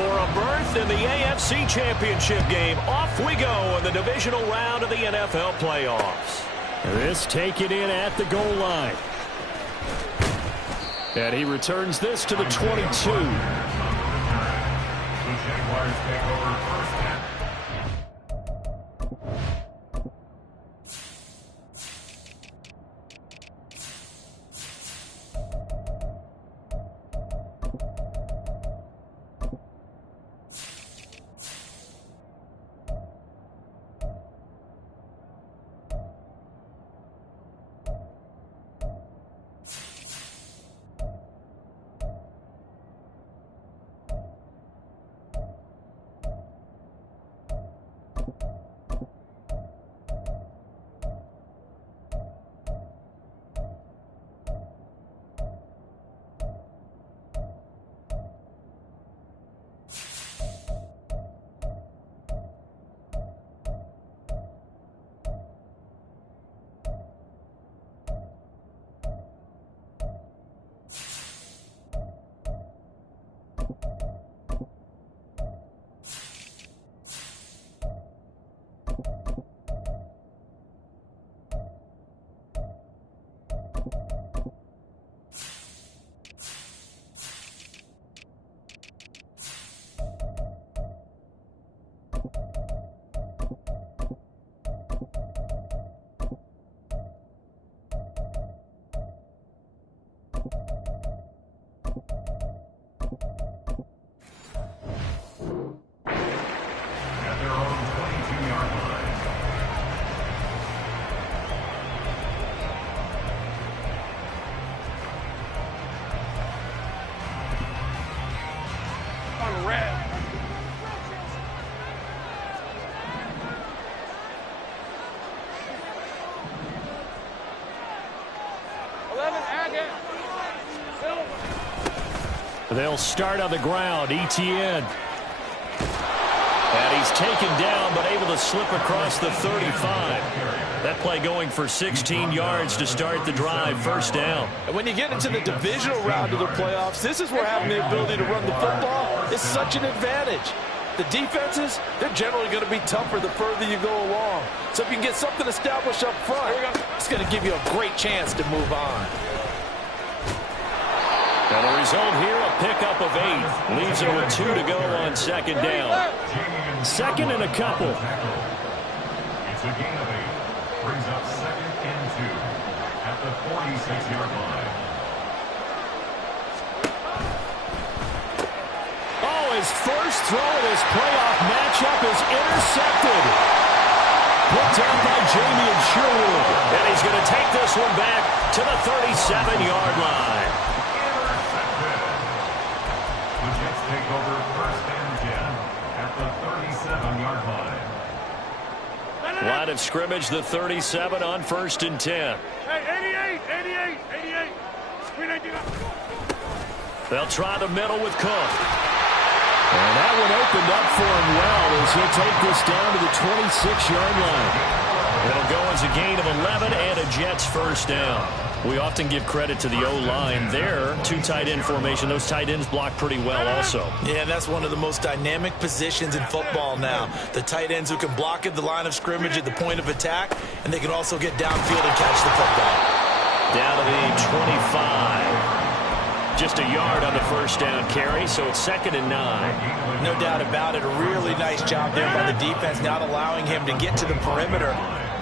for a berth in the AFC Championship game. Off we go in the divisional round of the NFL playoffs. This taken in at the goal line. And he returns this to the 22. The Jaguars take over first half. They'll start on the ground. ETN. And he's taken down, but able to slip across the 35. That play going for 16 yards to start the drive. First down. And when you get into the divisional round of the playoffs, this is where having the ability to run the football is such an advantage. The defenses, they're generally going to be tougher the further you go along. So if you can get something established up front, it's going to give you a great chance to move on. And the result here, a pickup of 8. Leaves it with 2 to go on second down. Second and a couple. It's a gain of 8. Brings up second and 2 at the 46-yard line. Oh, his first throw of this playoff matchup is intercepted. Put down by Jamie Sherwood. And he's going to take this one back to the 37-yard line. Take over first and 10 at the 37-yard line. Line of scrimmage, the 37 on first and 10. Hey, 88. They'll try the middle with Cook. And that one opened up for him well as he'll take this down to the 26-yard line. It'll go as a gain of 11 and a Jets first down. We often give credit to the O-line there. 2 tight end formation. Those tight ends block pretty well also. Yeah, that's one of the most dynamic positions in football now. The tight ends who can block at the line of scrimmage at the point of attack, and they can also get downfield and catch the football. Down to the 25. Just a yard on the first down carry, so it's second and 9. No doubt about it. A really nice job there by the defense, not allowing him to get to the perimeter.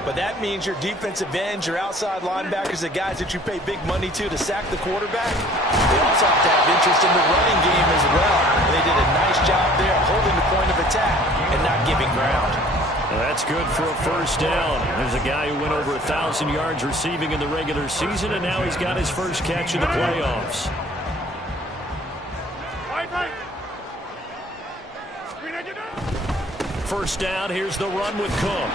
But that means your defensive ends, your outside linebackers, the guys that you pay big money to sack the quarterback, they also have to have interest in the running game as well. And they did a nice job there holding the point of attack and not giving ground. That's good for a first down. There's a guy who went over 1,000 yards receiving in the regular season, and now he's got his first catch in the playoffs. First down, here's the run with Cook.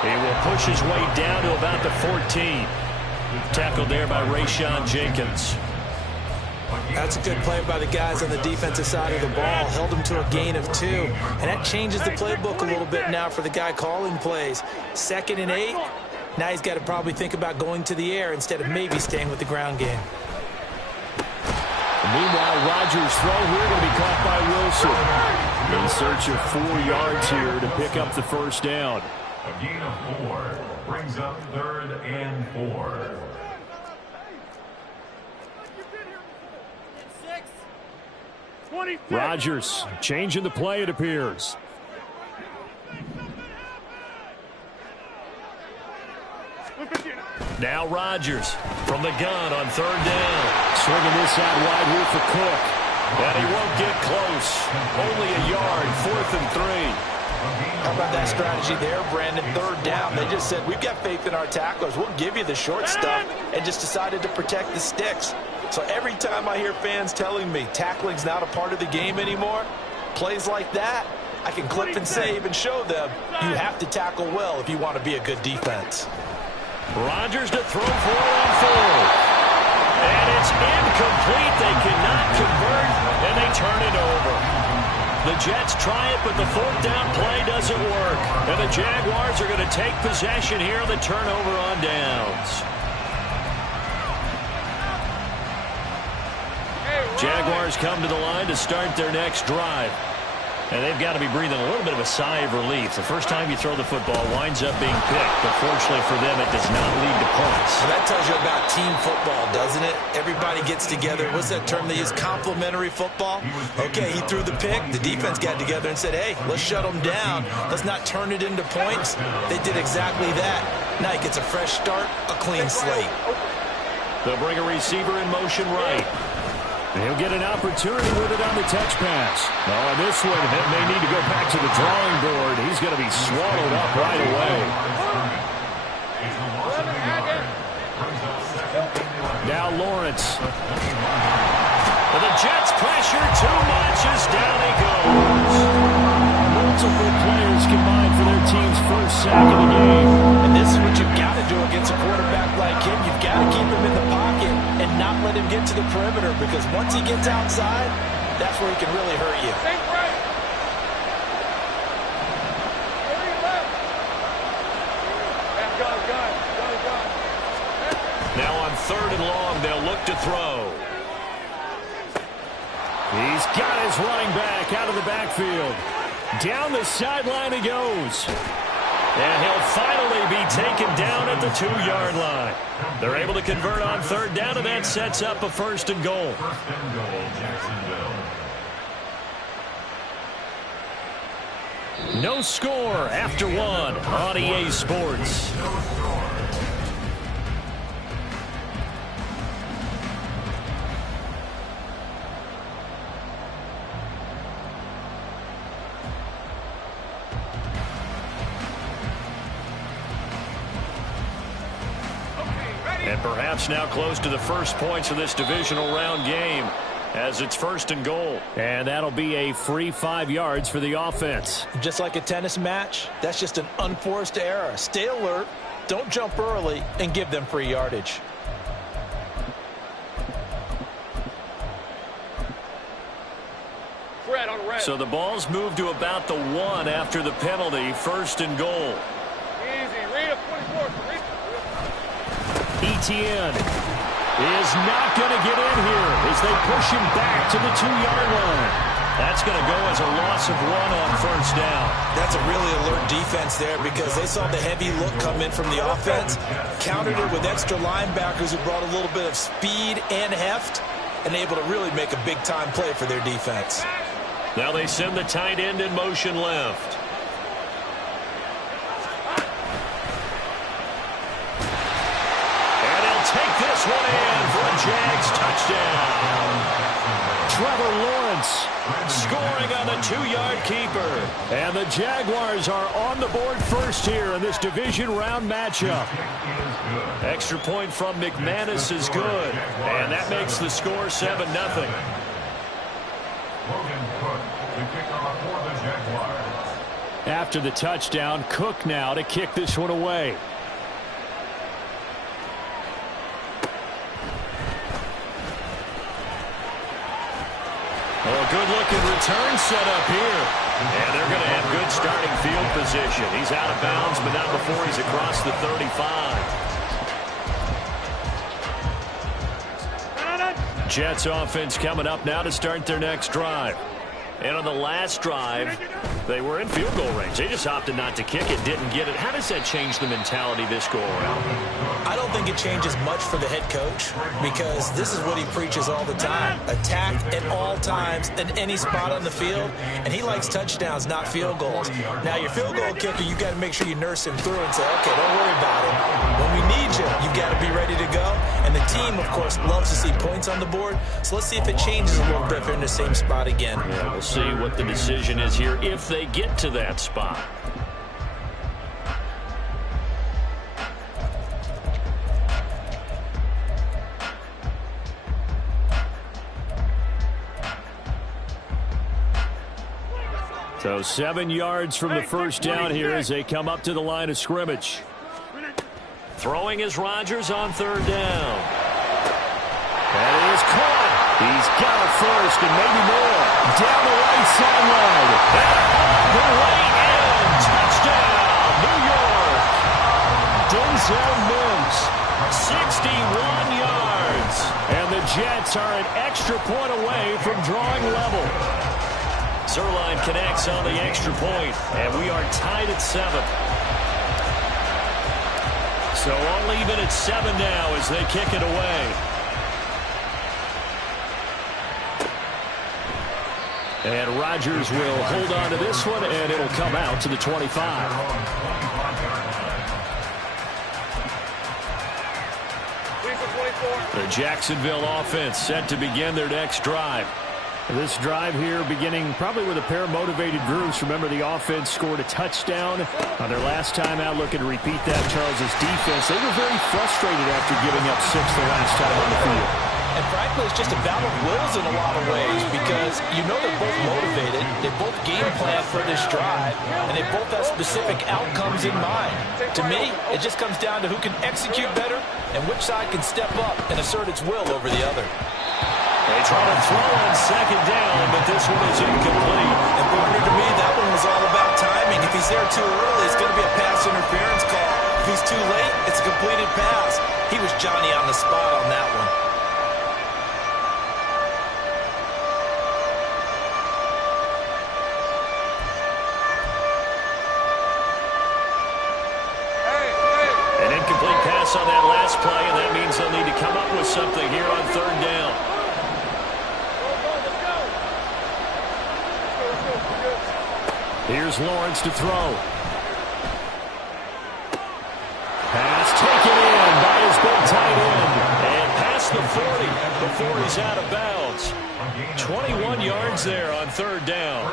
He will push his way down to about the 14. Tackled there by Rayshon Jenkins. That's a good play by the guys on the defensive side of the ball. Held him to a gain of 2. And that changes the playbook a little bit now for the guy calling plays. Second and 8. Now he's got to probably think about going to the air instead of maybe staying with the ground game. Meanwhile, Rodgers' throw here going to be caught by Wilson. In search of 4 yards here to pick up the first down. A gain of 4 brings up 3rd and 4. Rodgers changing the play, it appears. Now Rodgers from the gun on 3rd down. Swinging this out wide here for Cook. And he won't get close. Only a yard, 4th and 3. How about that strategy there, Brandon? 3rd down. They just said, we've got faith in our tacklers. We'll give you the short stuff, and just decided to protect the sticks. So every time I hear fans telling me tackling's not a part of the game anymore, plays like that, I can clip and save and show them you have to tackle well if you want to be a good defense. Rodgers to throw for it on 4th. And it's incomplete. They cannot convert, and they turn it over. The Jets try it, but the 4th down play doesn't work. And the Jaguars are going to take possession here on the turnover on downs. Jaguars come to the line to start their next drive. And they've got to be breathing a little bit of a sigh of relief. The first time you throw the football winds up being picked, but fortunately for them, it does not lead to points. Well, that tells you about team football, doesn't it? Everybody gets together. What's that term they use? Complementary football? Okay, he threw the pick. The defense got together and said, hey, let's shut them down. Let's not turn it into points. They did exactly that. Now he gets a fresh start, a clean slate. They'll bring a receiver in motion right. And he'll get an opportunity with it on the touch pass. Oh, this one, it may need to go back to the drawing board. He's going to be swallowed up right away. Now Lawrence. And the Jets pressure too much as down he goes. Multiple players combined for their team's first sack of the game. And this is what you've got to do against a quarterback like him. You've got to keep him in the pocket and not let him get to the perimeter, because once he gets outside, that's where he can really hurt you. Now on 3rd and long, they'll look to throw. He's got his running back out of the backfield. Down the sideline he goes. And he'll finally be taken down at the 2-yard line. They're able to convert on 3rd down, and that sets up a 1st and goal. 1st and goal, Jacksonville. No score after 1 on EA Sports. And perhaps now close to the first points of this divisional round game, as it's 1st and goal. And that'll be a free 5 yards for the offense. Just like a tennis match, that's just an unforced error. Stay alert, don't jump early, and give them free yardage. So the ball's moved to about the 1 after the penalty, 1st and goal. Easy, read up 24. Etienne is not going to get in here as they push him back to the 2-yard line. That's going to go as a loss of 1 on 1st down. That's a really alert defense there, because they saw the heavy look come in from the offense, countered it with extra linebackers who brought a little bit of speed and heft, and able to really make a big-time play for their defense. Now they send the tight end in motion left. Take this one in for a Jags touchdown. Trevor Lawrence scoring on the 2-yard keeper. And the Jaguars are on the board first here in this division round matchup. Extra point from McManus is good. And that makes the score 7-0. After the touchdown, Cook now to kick this one away. Well, a good-looking return set up here. And they're going to have good starting field position. He's out of bounds, but not before he's across the 35. Jets offense coming up now to start their next drive. And on the last drive, they were in field goal range. They just opted not to kick it, didn't get it. How does that change the mentality this go around? I don't think it changes much for the head coach because this is what he preaches all the time. Attack at all times in any spot on the field, and he likes touchdowns, not field goals. Now, your field goal kicker, you got to make sure you nurse him through and say, okay, don't worry about it. When we need you, you got to be ready to go. And the team, of course, loves to see points on the board. So let's see if it changes a little bit if they're in the same spot again. Yeah, we'll see what the decision is here if they get to that spot. So 7 yards from the first down here as they come up to the line of scrimmage. Throwing is Rodgers on third down. That is caught. He's got it first and maybe more. Down the right sideline. And on the way in. Touchdown, New York. Denzel Mims, 61 yards. And the Jets are an extra point away from drawing level. Zerline connects on the extra point, and we are tied at 7. So all even at 7 now as they kick it away. And Rodgers will hold on to this one, and it'll come out to the 25. The Jacksonville offense set to begin their next drive. This drive here beginning probably with a pair of motivated groups. Remember, the offense scored a touchdown on their last time out. Looking to repeat that. Charles's defense, they were very frustrated after giving up 6 the last time on the field. And frankly, it's just a battle of wills in a lot of ways because you know they're both motivated. They both game plan for this drive, and they both have specific outcomes in mind. To me, it just comes down to who can execute better and which side can step up and assert its will over the other. They try to throw on second down, but this one is incomplete. And partner, to me, that one was all about timing. If he's there too early, it's going to be a pass interference call. If he's too late, it's a completed pass. He was Johnny on the spot on that one. An incomplete pass on that last play, and that means they'll need to come up with something here on third down. Here's Lawrence to throw. Pass taken in by his big tight end. And past the 40 before he's out of bounds. 21 yards there on third down.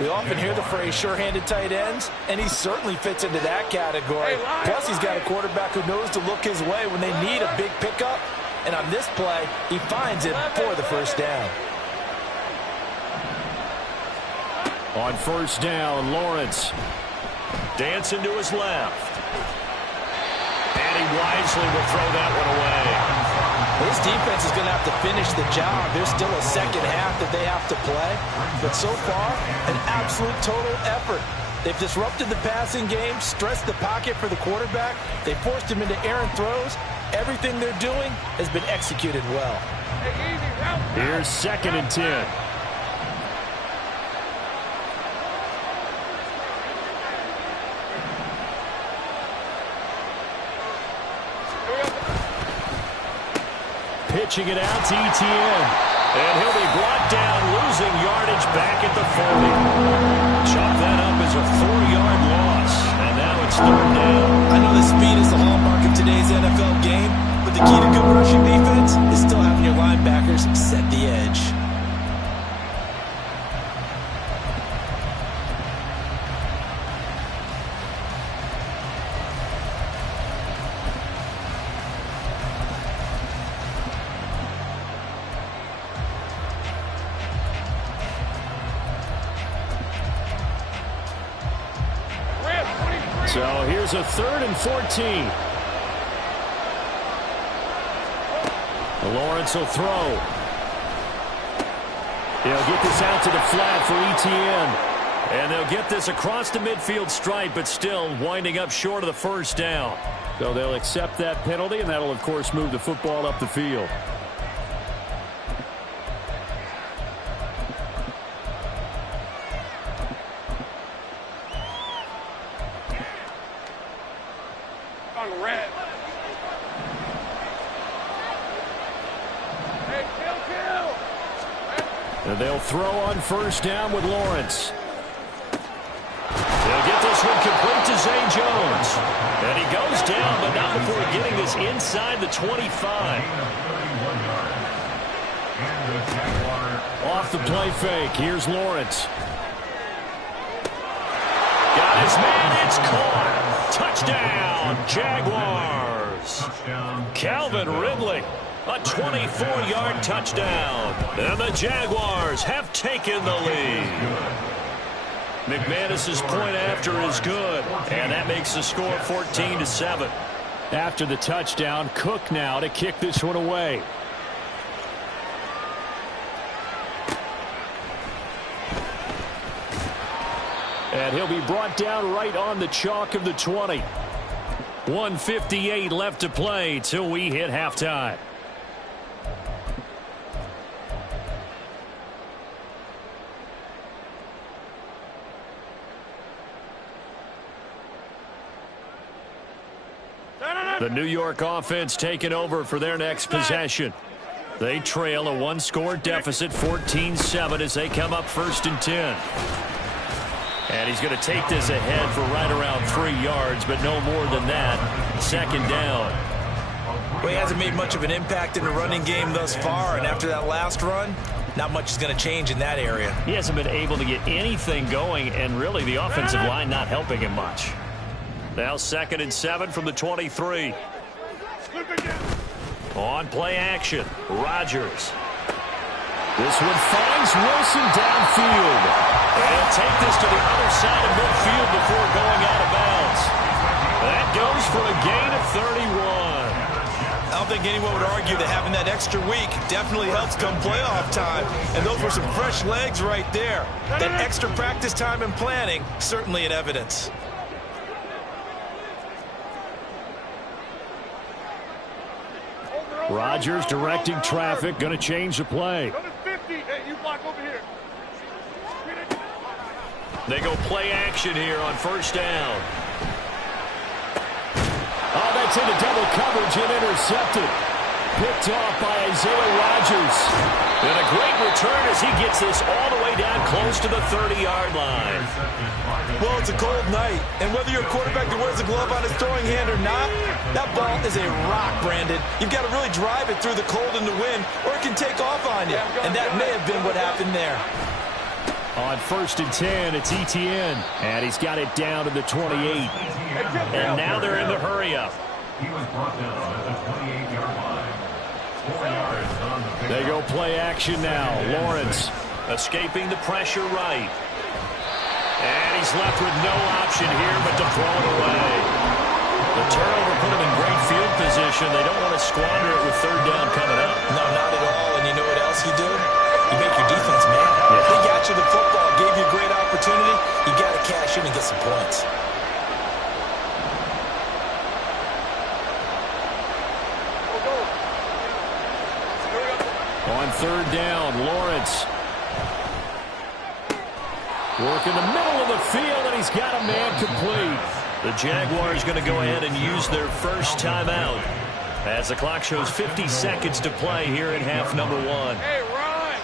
We often hear the phrase sure-handed tight ends, and he certainly fits into that category. Plus, he's got a quarterback who knows to look his way when they need a big pickup. And on this play, he finds it for the first down. On first down, Lawrence dancing to his left. And he wisely will throw that one away. This defense is going to have to finish the job. There's still a second half that they have to play. But so far, an absolute total effort. They've disrupted the passing game, stressed the pocket for the quarterback. They forced him into errant throws. Everything they're doing has been executed well. Here's 2nd and 10. Pitching it out to Etienne. And he'll be brought down, losing yardage back at the 40. Chalk that up as a 4-yard loss. And now it's third down. I know the speed is the hallmark of today's NFL game, but the key to good rushing defense is still having your linebackers set the edge. So here's a 3rd and 14. Lawrence will throw. He'll get this out to the flat for Etienne. And they'll get this across the midfield stripe, but still winding up short of the first down. So they'll accept that penalty, and that'll, of course, move the football up the field. And they'll throw on first down with Lawrence. They'll get this one complete to Zay Jones. And he goes down, but not before getting this inside the 25. Off the play fake, here's Lawrence. Got his man, it's caught. Touchdown, Jaguars. Calvin Ridley, a 24-yard touchdown. And the Jaguars have taken the lead. McManus's point after is good, and that makes the score 14-7. After the touchdown, Cook now to kick this one away. And he'll be brought down right on the chalk of the 20. 1:58 left to play till we hit halftime. The New York offense taking over for their next possession. They trail a one-score deficit, 14-7, as they come up 1st and 10. And he's going to take this ahead for right around 3 yards, but no more than that. 2nd down. Well, he hasn't made much of an impact in the running game thus far, and after that last run, not much is going to change in that area. He hasn't been able to get anything going, and really the offensive line not helping him much. Now 2nd and 7 from the 23. On play action, Rodgers. This one finds Wilson downfield. And take this to the other side of midfield before going out of bounds. That goes for a gain of 31. I don't think anyone would argue that having that extra week definitely helps come playoff time. And those were some fresh legs right there. That extra practice time and planning, certainly in evidence. Rodgers directing traffic, going to change the play. They go play action here on 1st down. Oh, that's into double coverage and intercepted. Picked off by Isaiah Rodgers. And a great return as he gets this all the way down close to the 30-yard line. Well, it's a cold night, and whether you're a quarterback that wears a glove on his throwing hand or not, that ball is a rock, Brandon. You've got to really drive it through the cold and the wind, or it can take off on you. And that may have been what happened there. On 1st and 10, it's Etienne. And he's got it down to the 28. And now they're in the hurry-up. He was brought down at the 28-yard line. 4 yards on the pick. They go play action now. Lawrence escaping the pressure right. And he's left with no option here but to throw it away. The turnover put him in great field position. They don't want to squander it with 3rd down coming up. No, not at all. And you know what else you do? You make your defense mad. Yeah. They got you the football, gave you a great opportunity. You got to cash in and get some points. On 3rd down, Lawrence. Work in the middle of the field, and he's got a man complete. The Jaguars going to go ahead and use their first timeout as the clock shows 50 seconds to play here in half number 1. Hey, Ryan.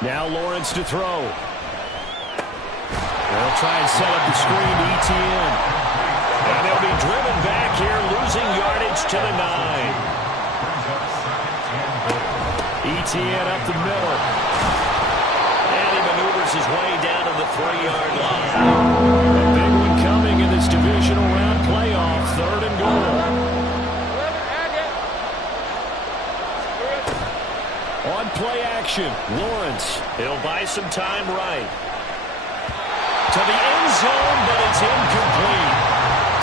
Now Lawrence to throw. They'll try and set up the screen to Etienne. And they'll be driven back here, losing yardage to the 9. Etienne up the middle. And he maneuvers his way down to the 3-yard line. A big one coming in this divisional round playoff, 3rd and goal. On play action, Lawrence. He'll buy some time right. To the end zone, but it's incomplete.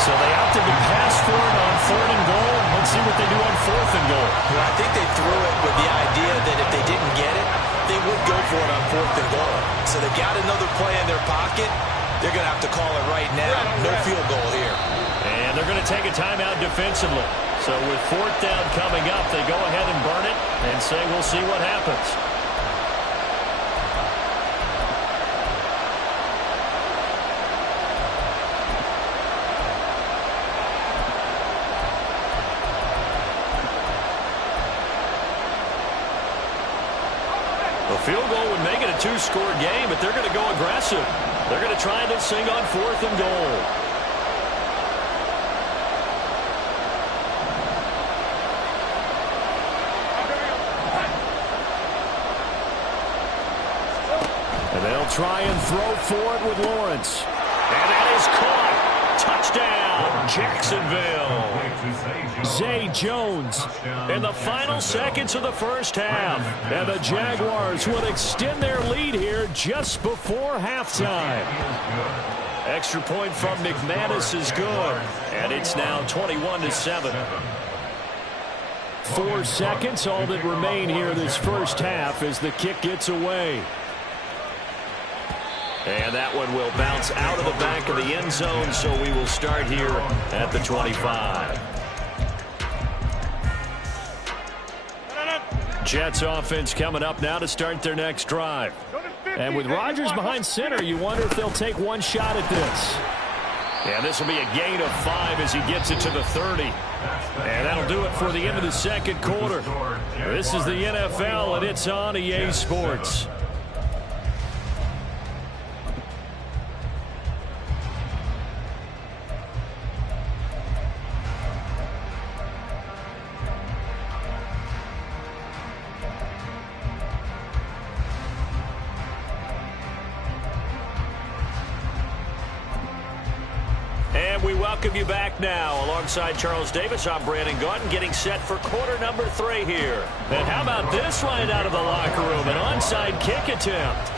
So they opted to pass for it on 3rd and goal. Let's see what they do on 4th and goal. Well, I think they threw it with the idea that if they didn't get it, they would go for it on 4th and goal. So they got another play in their pocket. They're going to have to call it right now. No field goal here. And they're going to take a timeout defensively. So with 4th down coming up, they go ahead and burn it and say we'll see what happens. Field goal would make it a two-score game, but they're going to go aggressive. They're going to try this thing on 4th and goal. And they'll try and throw for it with Lawrence. And that is caught. Touchdown, Jacksonville. Zay Jones in the final seconds of the first half. And the Jaguars will extend their lead here just before halftime. Extra point from McManus is good. And it's now 21-7. 4 seconds, all that remain here this first half as the kick gets away. And that one will bounce out of the back of the end zone, so we will start here at the 25. Jets offense coming up now to start their next drive. And with Rodgers behind center, you wonder if they'll take one shot at this. And this will be a gain of 5 as he gets it to the 30. And that'll do it for the end of the second quarter. This is the NFL, and it's on EA Sports. We welcome you back now. Alongside Charles Davis, I'm Brandon Gaudin, getting set for quarter number 3 here. And how about this right out of the locker room? An onside kick attempt.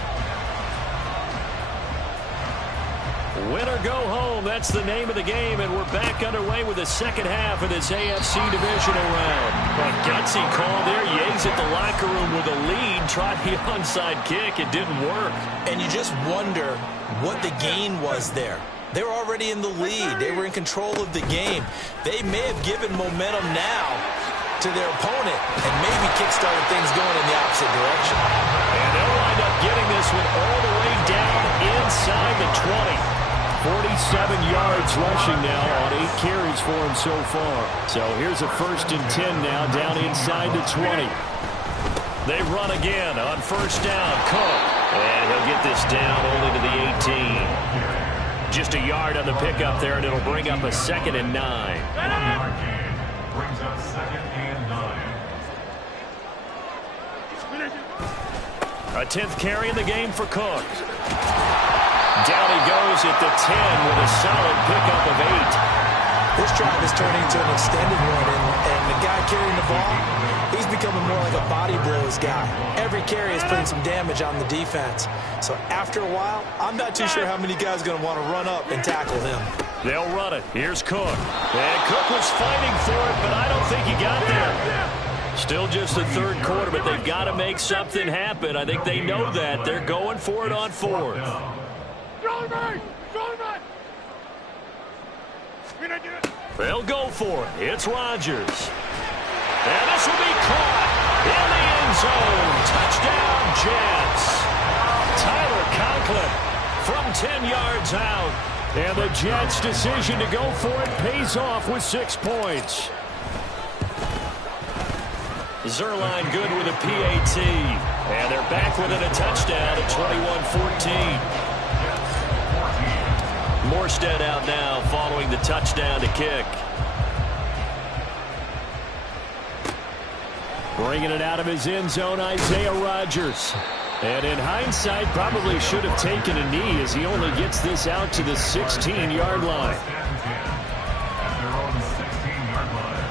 Win or go home, that's the name of the game, and we're back underway with the second half of this AFC divisional round. A gutsy call there. Yates at the locker room with a lead, tried the onside kick. It didn't work. And you just wonder what the gain was there. They were already in the lead. They were in control of the game. They may have given momentum now to their opponent and maybe kickstarted things going in the opposite direction. And they'll wind up getting this one all the way down inside the 20. 47 yards rushing now on 8 carries for him so far. So here's a 1st and 10 now down inside the 20. They run again on 1st down. Cook. And he'll get this down only to the 18. Just a yard on the pickup there, and it'll bring up a 2nd and 9. Brings up 2nd and 9. A 10th carry in the game for Cook. Down he goes at the 10 with a solid pickup of 8. This drive is turning into an extended one, and the guy carrying the ball, he's becoming more like a body blows guy. Every carry is putting some damage on the defense. So after a while, I'm not too sure how many guys are going to want to run up and tackle him. They'll run it. Here's Cook. And Cook was fighting for it, but I don't think he got there. Still just the 3rd quarter, but they've got to make something happen. I think they know that. They're going for it on 4th. They'll go for it. It's Rodgers. And this will be caught in the end zone. Touchdown, Jets. Tyler Conklin from 10 yards out. And the Jets' decision to go for it pays off with 6 points. Zerline good with a PAT. And they're back within a touchdown at 21-14. Morstead out now following the touchdown to kick. Bringing it out of his end zone, Isaiah Rodgers. And in hindsight, probably should have taken a knee as he only gets this out to the 16-yard line. At their own 16-yard line.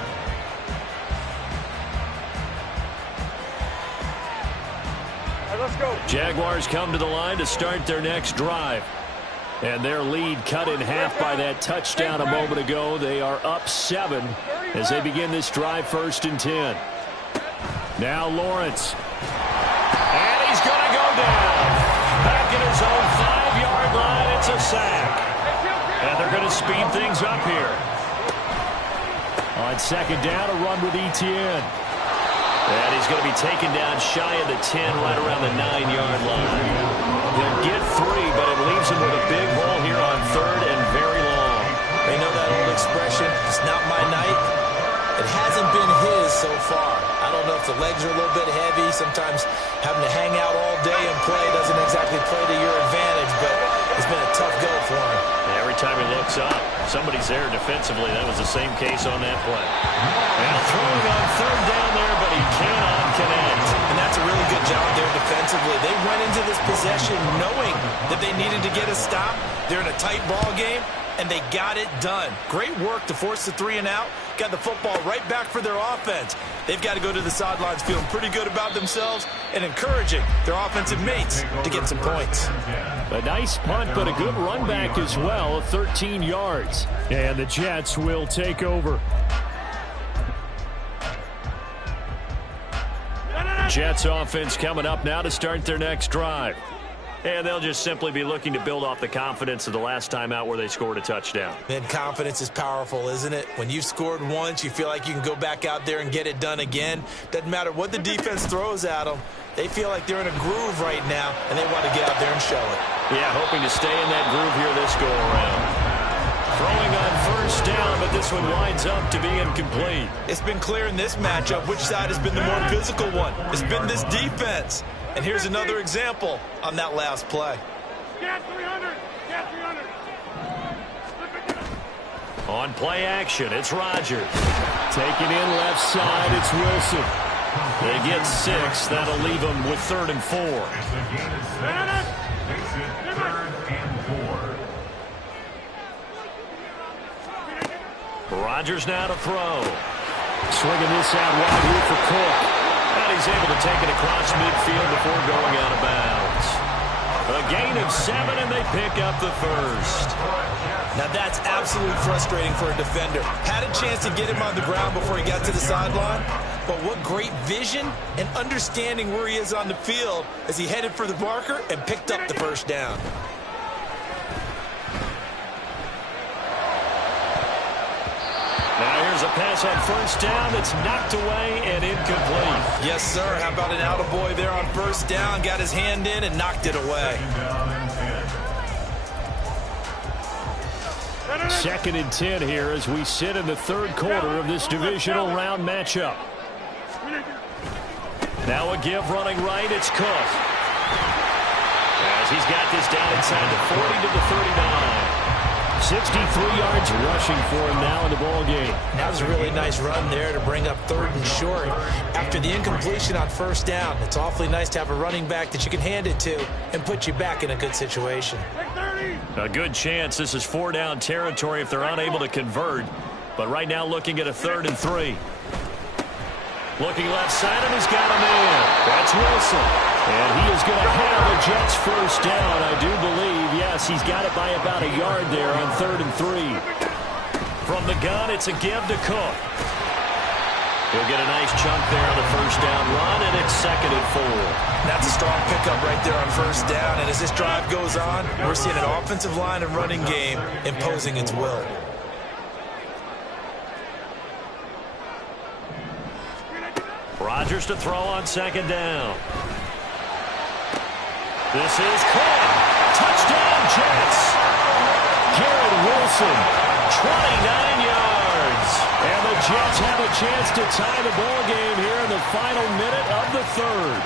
All right, let's go. Jaguars come to the line to start their next drive. And their lead cut in half by that touchdown a moment ago. They are up 7 as they begin this drive 1st and 10. Now Lawrence. And he's going to go down. Back in his own 5-yard line. It's a sack. And they're going to speed things up here. On 2nd down, a run with Etienne. And he's going to be taken down shy of the 10, right around the 9-yard line. He'll get 3, but it leaves him with a big hole here on 3rd and very long. They know that old expression, it's not my night. It hasn't been his, so far. I don't know if the legs are a little bit heavy. Sometimes having to hang out all day and play doesn't exactly play to your advantage, but it's been a tough go for him. Every time he looks up, somebody's there defensively. That was the same case on that play. Now throwing on third down there, but he cannot connect. And that's a really good job there defensively. They went into this possession knowing that they needed to get a stop. They're in a tight ball game, and they got it done. Great work to force the 3 and out. Got the football right back for their offense. They've got to go to the sidelines feeling pretty good about themselves and encouraging their offensive mates to get some points. A nice punt, but a good run back as well, 13 yards. And the Jets will take over. Jets offense coming up now to start their next drive. And they'll just simply be looking to build off the confidence of the last time out where they scored a touchdown. And confidence is powerful, isn't it? When you've scored once, you feel like you can go back out there and get it done again. Doesn't matter what the defense throws at them. They feel like they're in a groove right now, and they want to get out there and show it. Yeah, hoping to stay in that groove here this go-around. Throwing on first down, but this one winds up to be incomplete. It's been clear in this matchup which side has been the more physical one. It's been this defense. And here's another example on that last play. Get 300! Get 300! On play action, it's Rodgers. Taking in left side, it's Wilson. They get 6. That'll leave them with 3rd and 4. Rodgers now to throw. Swinging this out wide here for Cook. And he's able to take it across midfield before going out of bounds. A gain of 7, and they pick up the first. Now that's absolutely frustrating for a defender. Had a chance to get him on the ground before he got to the sideline, but what great vision and understanding where he is on the field as he headed for the marker and picked up the first down. Now here's a pass on first down that's knocked away and incomplete. Yes, sir. How about an attaboy there on first down? Got his hand in and knocked it away. 2nd and 10 here as we sit in the 3rd quarter of this divisional round matchup. Now a give running right, it's Cook. As he's got this down inside the 40 to the 39. 63 yards rushing for him now in the ball game. That was a really nice run there to bring up 3rd and short. After the incompletion on first down, it's awfully nice to have a running back that you can hand it to and put you back in a good situation. A good chance this is 4-down territory if they're unable to convert. But right now looking at a 3rd and 3. Looking left side, and he's got a man. That's Wilson. And he is going to have the Jets first down, I do believe. Yes, he's got it by about a yard there on 3rd and 3. From the gun, it's a give to Cook. He'll get a nice chunk there on the first down run, and it's 2nd and 4. That's a strong pickup right there on first down. And as this drive goes on, we're seeing an offensive line and running game imposing its will. Rodgers to throw on 2nd down. This is Cook. Touchdown, Jets. Garrett Wilson, 29 yards. And the Jets have a chance to tie the ball game here in the final minute of the 3rd.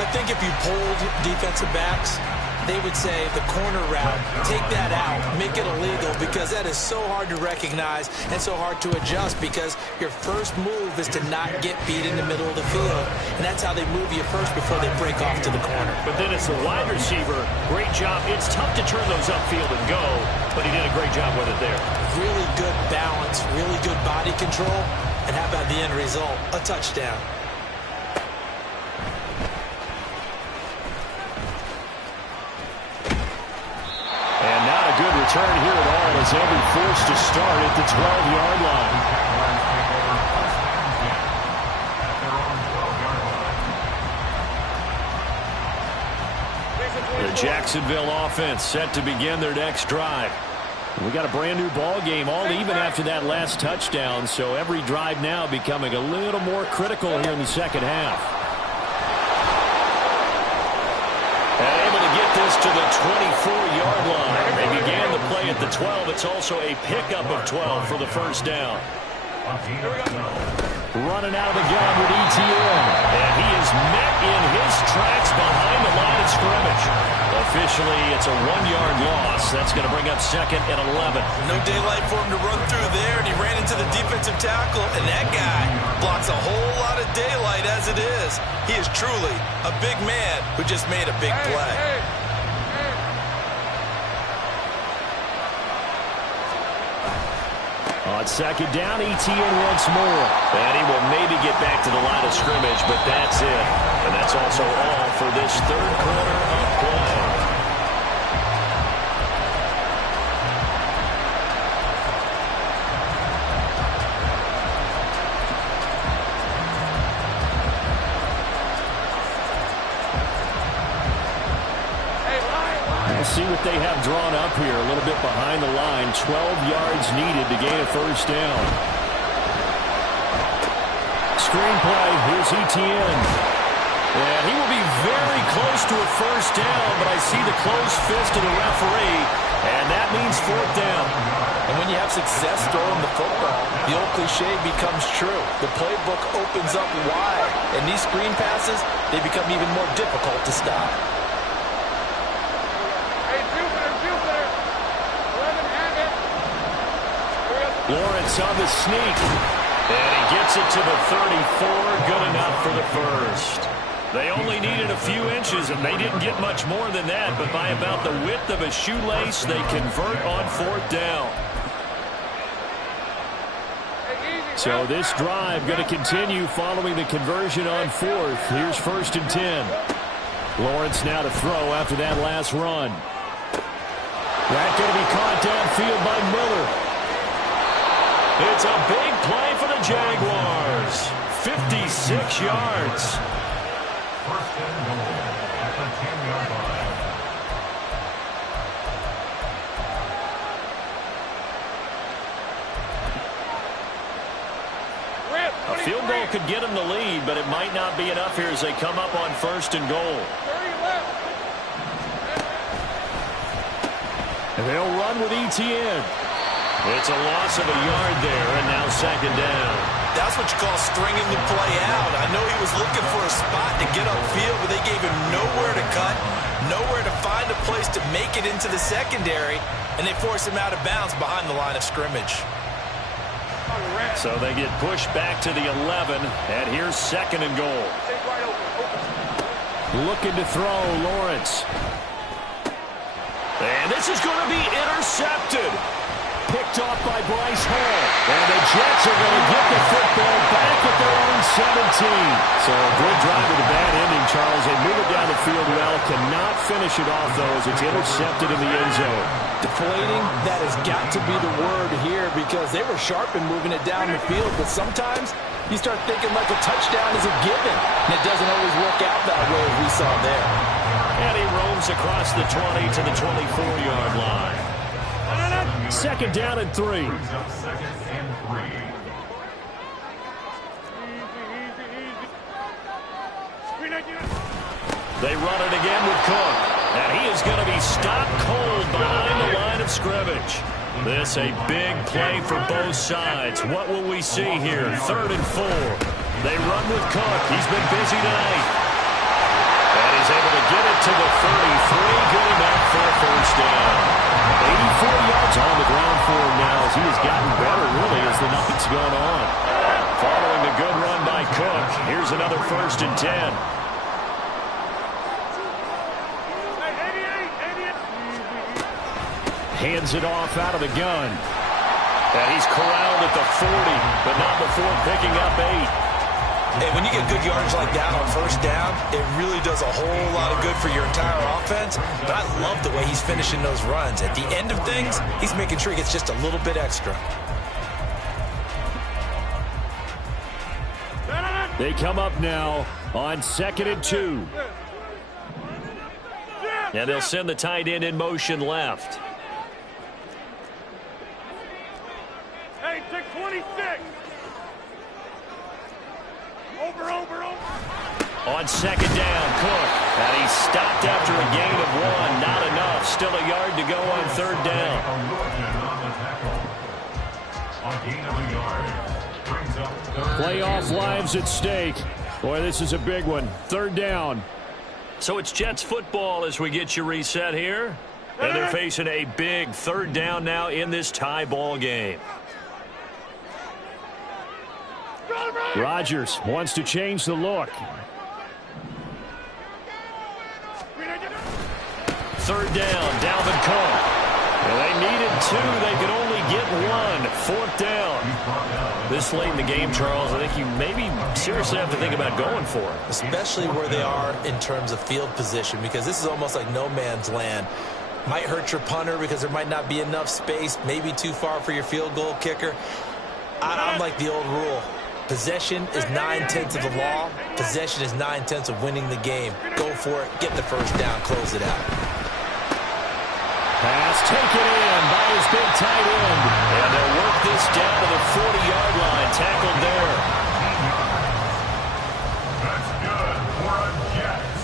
I think if you polled defensive backs, they would say the corner route, take that out, make it illegal, because that is so hard to recognize and so hard to adjust, because your first move is to not get beat in the middle of the field. And that's how they move you first before they break off to the corner. But then it's the wide receiver. Great job. It's tough to turn those upfield and go, but he did a great job with it there. Really good balance, really good body control. And how about the end result? A touchdown. And not a good return here at all as they'll be forced to start at the 12-yard line. The Jacksonville offense set to begin their next drive. We got a brand new ball game, all even after that last touchdown, so every drive now becoming a little more critical here in the second half. And able to get this to the 24-yard line. They began the play at the 12. It's also a pickup of 12 for the first down. Running out of the gun with ETN. And he is met in his tracks behind the line of scrimmage. Officially, it's a 1-yard loss. That's going to bring up 2nd and 11. No daylight for him to run through there, and he ran into the defensive tackle, and that guy blocks a whole lot of daylight as it is. He is truly a big man who just made a big play. On 2nd down, ETN once more. And he will maybe get back to the line of scrimmage, but that's it. And that's also all for this 3rd quarter of play. We'll see what they have drawn up here. A little bit behind the line. 12 yards needed to gain a 1st down. Screenplay. Here's ETN. And he will be very close to a 1st down, but I see the closed fist of the referee, and that means 4th down. And when you have success throwing the football, the old cliche becomes true. The playbook opens up wide, and these screen passes, they become even more difficult to stop. Lawrence on the sneak. And he gets it to the 34. Good enough for the 1st. They only needed a few inches, and they didn't get much more than that. But by about the width of a shoelace, they convert on 4th down. So this drive going to continue following the conversion on 4th. Here's 1st and 10. Lawrence now to throw after that last run. That's going to be caught downfield by Miller. It's a big play for the Jaguars. 56 yards. 1st and goal at the 10-yard line. A field goal could get them the lead, but it might not be enough here as they come up on 1st and goal. And they'll run with ETN. It's a loss of a yard there, and now 2nd down. That's what you call stringing the play out. I know he was looking for a spot to get upfield, but they gave him nowhere to cut, nowhere to find a place to make it into the secondary, and they forced him out of bounds behind the line of scrimmage. So they get pushed back to the 11, and here's 2nd and goal. Looking to throw, Lawrence. And this is going to be intercepted. Picked off by Bryce Hall. And the Jets are going to get the football back at their own 17. So a good drive with a bad ending, Charles. They move it down the field well. Cannot finish it off, though, as it's intercepted in the end zone. Deflating, that has got to be the word here because they were sharp in moving it down the field. But sometimes you start thinking like a touchdown is a given. And it doesn't always work out that way as we saw there. And he roams across the 20 to the 24-yard line. 2nd down and 3. Brings up 2nd and 3. They run it again with Cook. And he is going to be stopped cold behind the line of scrimmage. This a big play for both sides. What will we see here? 3rd and 4. They run with Cook. He's been busy tonight. And he's able to get it to the 33. Good enough for a 1st down. 84 yards on the ground for him now as he has gotten better, really, as the night's gone on. Following a good run by Cook, here's another 1st and 10. Hands it off out of the gun. And he's corralled at the 40, but not before picking up 8. Hey, when you get good yards like that on 1st down, it really does a whole lot of good for your entire offense. But I love the way he's finishing those runs. At the end of things, he's making sure he gets just a little bit extra. They come up now on 2nd and 2. And they'll send the tight end in motion left. Hey, take 26. Over. On 2nd down, Cook. And he's stopped after a gain of 1. Not enough. Still a yard to go on 3rd down. A gain of a yard. brings up third Playoff and lives at stake. Boy, this is a big one. Third down. So it's Jets football as we get you reset here. And they're facing a big third down now in this tie ball game. Rodgers wants to change the look. Third down, Dalvin Cook. And they needed two. They could only get one. Fourth down. This late in the game, Charles, I think you maybe seriously have to think about going for it. Especially where they are in terms of field position, because this is almost like no man's land. Might hurt your punter because there might not be enough space, maybe too far for your field goal kicker. I'm like the old rule. Possession is 9/10 of the law. Possession is 9/10 of winning the game. Go for it. Get the first down. Close it out. Pass taken in by his big tight end. And they'll work this down to the 40-yard line. Tackled there. That's good for a Jets.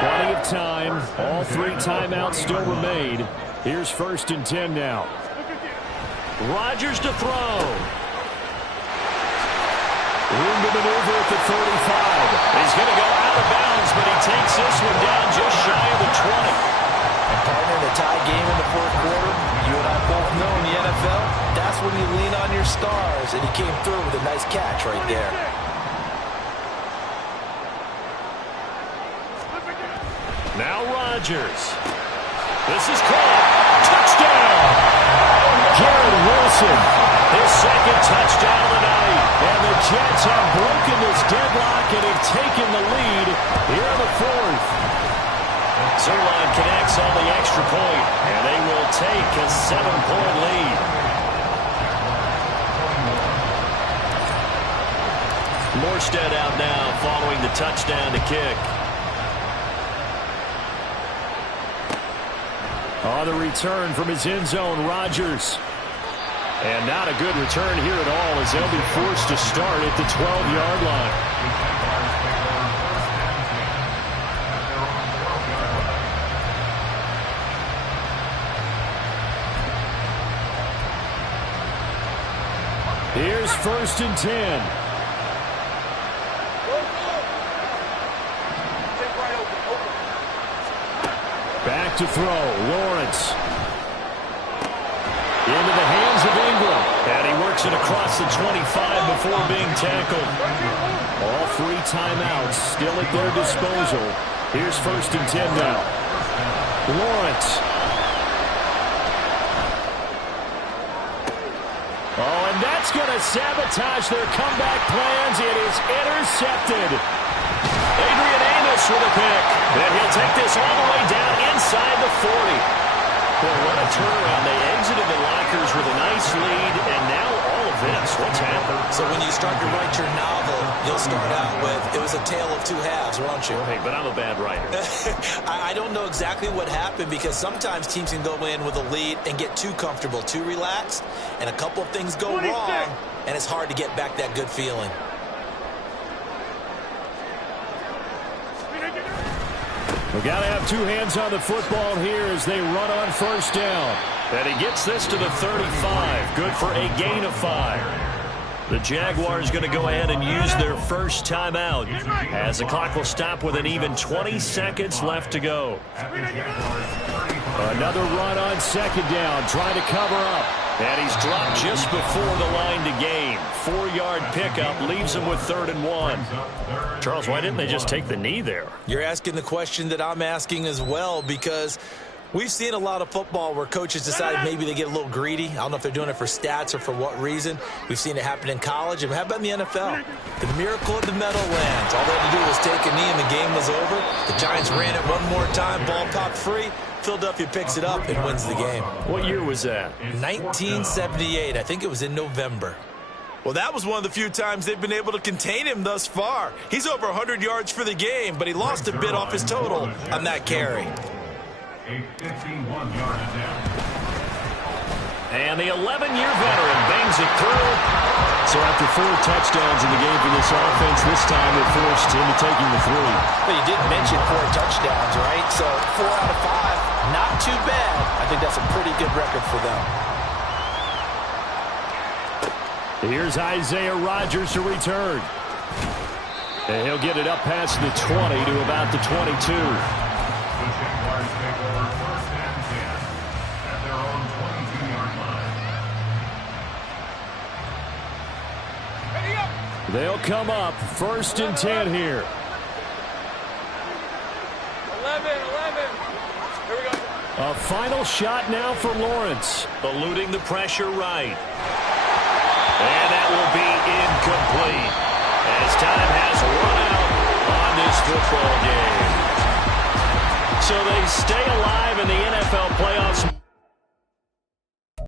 Plenty of time. All three timeouts still remain. Here's 1st and 10 now. Rodgers to throw. Room to maneuver at the 35. He's going to go out of bounds, but he takes this one down just shy of the 20. And partner, in a tie game in the fourth quarter, you and I both know in the NFL, that's when you lean on your stars, and he came through with a nice catch right there. Now Rodgers. This is caught. Touchdown! Garrett Wilson. His second touchdown of the night. And the Jets have broken this deadlock and have taken the lead here in the fourth. Zerline connects on the extra point, and they will take a 7-point lead. Morstead out now following the touchdown to kick. On the return from his end zone, Rodgers. And not a good return here at all as they'll be forced to start at the 12-yard line. Here's 1st and 10. Back to throw. Lawrence. Into the hands of Ingram. And he works it across the 25 before being tackled. All three timeouts still at their disposal. Here's 1st and 10 now. Lawrence. Oh, and that's going to sabotage their comeback plans. It is intercepted. Adrian Amos with a pick. And he'll take this all the way down inside the 40. Boy, what a turnaround. They exited the lockers with a nice lead, and now all of this. What's happened? So when you start to write your novel, you'll start out with, it was a tale of two halves, won't you? Hey, but I'm a bad writer. I don't know exactly what happened, because sometimes teams can go in with a lead and get too comfortable, too relaxed, and a couple of things go wrong, and it's hard to get back that good feeling. We've got to have two hands on the football here as they run on 1st down. And he gets this to the 35. Good for a gain of 5. The Jaguars going to go ahead and use their first timeout as the clock will stop with an even 20 seconds left to go. Another run on 2nd down, trying to cover up. And he's dropped just before the line to gain. 4-yard pickup leaves him with 3rd and 1. Charles, why didn't they just take the knee there? You're asking the question that I'm asking as well, because we've seen a lot of football where coaches decide maybe they get a little greedy. I don't know if they're doing it for stats or for what reason. We've seen it happen in college. And how about in the NFL? The miracle of the Meadowlands. All they had to do was take a knee and the game was over. The Giants ran it one more time. Ball popped free. Philadelphia picks it up and wins the game. What year was that? 1978. I think it was in November. Well, that was one of the few times they've been able to contain him thus far. He's over 100 yards for the game, but he lost a bit off his total on that carry. A 51-yard attempt. And the 11-year veteran bangs it through. So after 4 touchdowns in the game for this offense, this time they're forced into taking the 3. But you did mention 4 touchdowns, right? So 4 out of 5, not too bad. I think that's a pretty good record for them. Here's Isaiah Rodgers to return. And he'll get it up past the 20 to about the 22. The Jaguars take over first and 10 at their own 22-yard line. They'll come up first and 10 here. 11. Here we go. A final shot now for Lawrence. Eluding the pressure right. And that will be incomplete as time has run out on this football game. So they stay alive in the NFL playoffs.